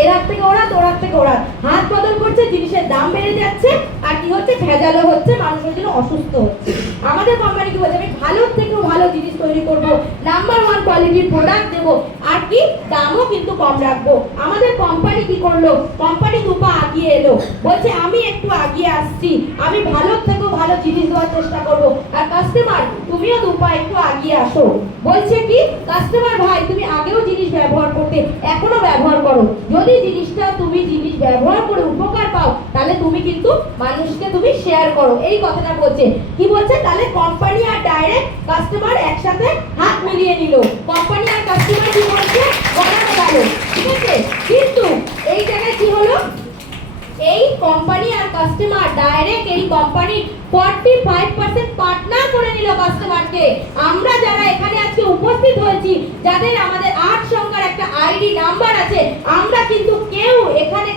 এর হাত থেকে ওরা তোর হাত থেকে ওরা হাত বদল করছে, জিনিসের দাম বেড়ে যাচ্ছে, আর কি হচ্ছে ভেজালও হচ্ছে, মানুষের জন্য অসুস্থ হচ্ছে। আমাদের কোম্পানি কি বলছে, আমি ভালোর থেকেও ভালো জিনিস তৈরি করবো, নাম্বার 1 কোয়ালিটির প্রোডাক্ট দেবো, আর কি দামও কিন্তু কম রাখবো। আমাদের কোম্পানি কি করলো, কোম্পানি দুপা আগিয়ে এলো, বলছে আমি একটু আগিয়ে আসছি, আমি ভালোর থেকেও ভালো জিনিস দেওয়ার চেষ্টা করবো। আর কাস্টমার তুমিও দুপা একটু আগিয়ে আসো। বলছে কি কাস্টমার ভাই তুমি আগেও জিনিস ব্যবহার করতে, এখনো ব্যবহার করো, যদি জিনিসটা তুমি জিনিস ব্যবহার করে উপকার পাও তাহলে তুমি কিন্তু মানুষকে তুমি শেয়ার করো, এই কথাটা বলছে। কি বলছে, তাহলে কোম্পানি আর ডাইরেক্ট কাস্টমার একসাথে হাত মিলিয়ে নিল, কোম্পানি আর কাস্টমার কি বলছে বলানো গেল, ঠিক আছে। কিন্তু এই জায়গায় কি হলো, এই কোম্পানি আর কাস্টমার ডাইরেক্ট এই কোম্পানি 45% পার্টনার করে নিল কাস্টমারকে। আমরা যারা এখানে আজকে উপস্থিত হয়েছি, যাদের আমাদের 8 সংখ্যার একটা আইডি নাম্বার আছে, আমরা কিন্তু কেউ এখানে